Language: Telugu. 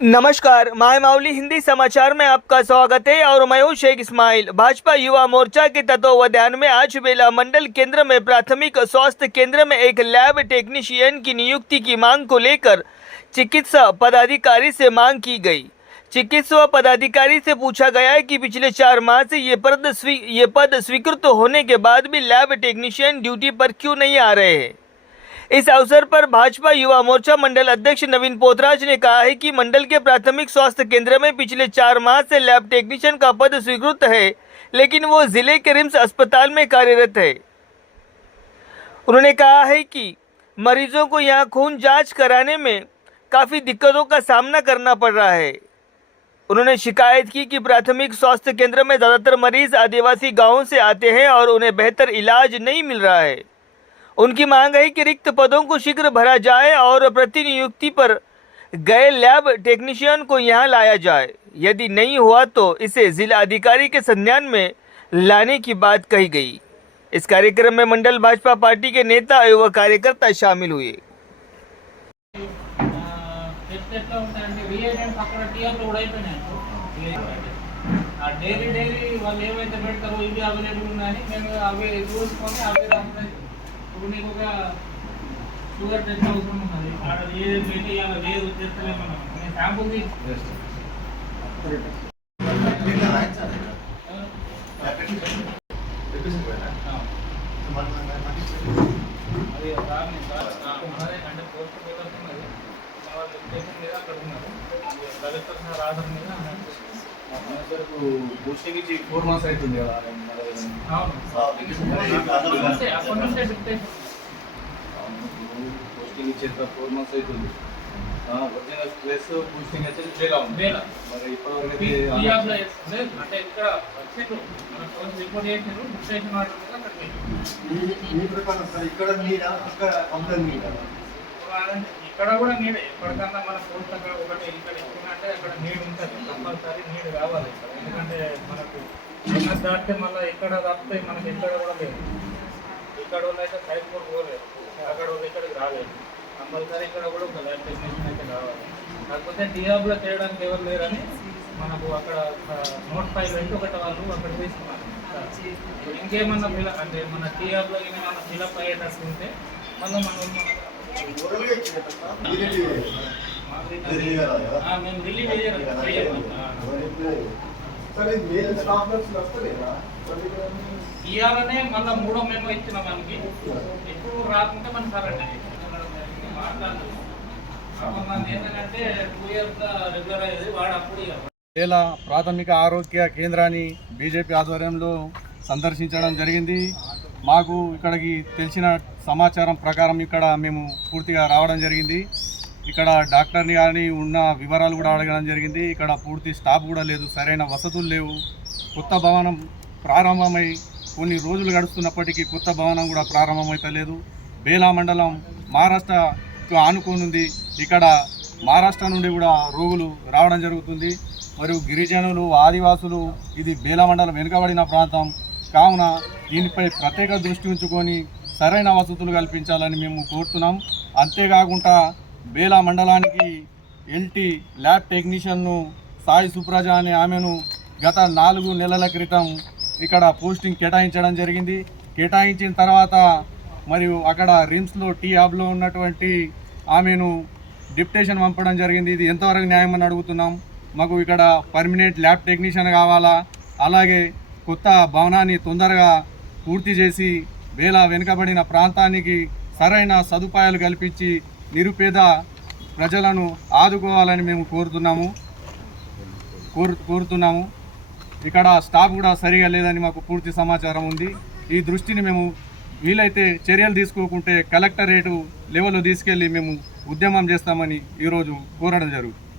नमस्कार, माय माउली हिंदी समाचार में आपका स्वागत है और मैं हूं शेख इस्माइल। भाजपा युवा मोर्चा के तत्वावधान में आज बेला मंडल केंद्र में प्राथमिक स्वास्थ्य केंद्र में एक लैब टेक्नीशियन की नियुक्ति की मांग को लेकर चिकित्सा पदाधिकारी से मांग की गई। चिकित्सा पदाधिकारी से पूछा गया है कि पिछले 4 माह से ये पद स्वीकृत होने के बाद भी लैब टेक्नीशियन ड्यूटी पर क्यों नहीं आ रहे हैं। इस अवसर पर भाजपा युवा मोर्चा मंडल अध्यक्ष नवीन पोतराज ने कहा है कि मंडल के प्राथमिक स्वास्थ्य केंद्र में पिछले 4 माह से लैब टेक्नीशियन का पद स्वीकृत है, लेकिन वो जिले के रिम्स अस्पताल में कार्यरत है। उन्होंने कहा है कि मरीजों को यहां खून जांच कराने में काफ़ी दिक्कतों का सामना करना पड़ रहा है। उन्होंने शिकायत की कि प्राथमिक स्वास्थ्य केंद्र में ज़्यादातर मरीज आदिवासी गाँवों से आते हैं और उन्हें बेहतर इलाज नहीं मिल रहा है। उनकी मांग है कि रिक्त पदों को शीघ्र भरा जाए और प्रतिनियुक्ति पर गए लैब टेक्नीशियन को यहां लाया जाए। यदि नहीं हुआ तो इसे जिला अधिकारी के संज्ञान में लाने की बात कही गई। इस कार्यक्रम में मंडल भाजपा पार्टी के नेता एवं कार्यकर्ता शामिल हुए। షుగర్ టెస్ట్ అవసరం ఉన్నది ఆడ ఏదైతే ఇవాళ లేదు చేస్తలే మనం శాంపుల్ అది అంటే పోస్ట్ పేపర్ ఉన్నది స్టేషన్ మీద అక్కడ ఉన్నారు కలెక్టర్ సార్ ఆర్డర్ మీద పోస్టింగ్ ఇచ్చి 4 months అవుతుంది కదా. అప్పటి నుంచే డిక్టేషన్ పోస్టింగ్ ఇచ్చేంత 4 months అవుతుంది. ఒరిజినల్ ప్లేస్ పోస్టింగ్ వచ్చేది బేలా ఉంది. మరి ఇప్పటివరకు అంటే ఇక్కడ వచ్చిండ్రు మన ఫోన్ రిపోర్ట్ చేసిండ్రు డిక్టేషన్ ఆర్డర్ మీద మీ ప్రకారం సార్ ఇక్కడ నీడ అక్కడ కంప్లైంట్ నీడ ఇక్కడ కూడా నీడే ఎప్పటికన్నా మన పోస్ట్ అక్కడ ఒకటి ఇక్కడ ఇచ్చిందంటే అక్కడ నీడ్ ఉంటుంది, కంపల్సరీ నీడ్ కావాలి ఇక్కడ. ఎందుకంటే మనకు ఎక్కడ దాటితే మళ్ళీ ఎక్కడ తప్పితే మనకి ఎక్కడ కూడా లేదు. ఇక్కడ వాళ్ళు అయితే సైడ్ కూడా పోలేదు, అక్కడ వాళ్ళు ఇక్కడికి రాలేదు. కంపల్సరీ ఇక్కడ కూడా ఒక ల్యాబ్ టెక్నీషియన్ అయితే కావాలి. కాకపోతే టీఆబ్లో చేయడానికి ఎవరు లేరని మనకు అక్కడ నోట్ ఫైల్ పెట్టి ఒకటి వాళ్ళు అక్కడ తీసుకున్నారు. ఇంకేమన్నా అంటే మన టీఆబ్లో ఏమైనా ఫిలప్ అయ్యేటట్టు ఉంటే మళ్ళీ మనం మేము ఢిల్లీ ఇవ్వాలనే మళ్ళీ 3వ మేము ఇచ్చిన మనకి ఎప్పుడు రాకుంటే మన సరండి మాట్లాడుతున్నాం ఏంటంటే 2 years రెగ్యులర్ అయ్యేది వాడు అప్పుడు బేలా ప్రాథమిక ఆరోగ్య కేంద్రాన్ని బీజేపీ ఆధ్వర్యంలో సందర్శించడం జరిగింది. మాకు ఇక్కడికి తెలిసిన సమాచారం ప్రకారం ఇక్కడ మేము పూర్తిగా రావడం జరిగింది. ఇక్కడ డాక్టర్ని కానీ ఉన్న వివరాలు కూడా అడగడం జరిగింది. ఇక్కడ పూర్తి స్టాఫ్ కూడా లేదు, సరైన వసతులు లేవు. కొత్త భవనం ప్రారంభమై కొన్ని రోజులు గడుస్తున్నప్పటికీ కొత్త భవనం కూడా ప్రారంభమవుతలేదు. బేలా మండలం మహారాష్ట్రకు ఆనుకోనుంది. ఇక్కడ మహారాష్ట్ర నుండి కూడా రోగులు రావడం జరుగుతుంది. మరియు గిరిజనులు, ఆదివాసులు, ఇది బేలా మండలం వెనుకబడిన ప్రాంతం కావున దీనిపై ప్రత్యేక దృష్టి ఉంచుకొని సరైన వసతులు కల్పించాలని మేము కోరుతున్నాం. అంతేకాకుండా బేలా మండలానికి ఎల్టీ ల్యాబ్ టెక్నీషియన్ను సాయి సుప్రజ అనే ఆమెను గత 4 నెలల క్రితం ఇక్కడ పోస్టింగ్ కేటాయించడం జరిగింది. కేటాయించిన తర్వాత మరియు అక్కడ రిమ్స్లో టీఆబ్లో ఉన్నటువంటి ఆమెను డిప్యుటేషన్ పంపడం జరిగింది. ఇది ఎంతవరకు న్యాయం అని అడుగుతున్నాం. మాకు ఇక్కడ పర్మనెంట్ ల్యాబ్ టెక్నీషియన్ కావాలా, అలాగే కొత్త భవనాన్ని తొందరగా పూర్తి చేసి బేలా వెనుకబడిన ప్రాంతానికి సరైన సదుపాయాలు కల్పించి నిరుపేద ప్రజలను ఆదుకోవాలని మేము కోరుతున్నాము. ఇక్కడ స్టాఫ్ కూడా సరిగా లేదని మాకు పూర్తి సమాచారం ఉంది. ఈ దృష్టిని మేము వీలైతే చర్యలు తీసుకోకుంటే కలెక్టరేటు లెవెల్లో తీసుకెళ్ళి మేము ఉద్యమం చేస్తామని ఈరోజు కోరడం జరుగుతుంది.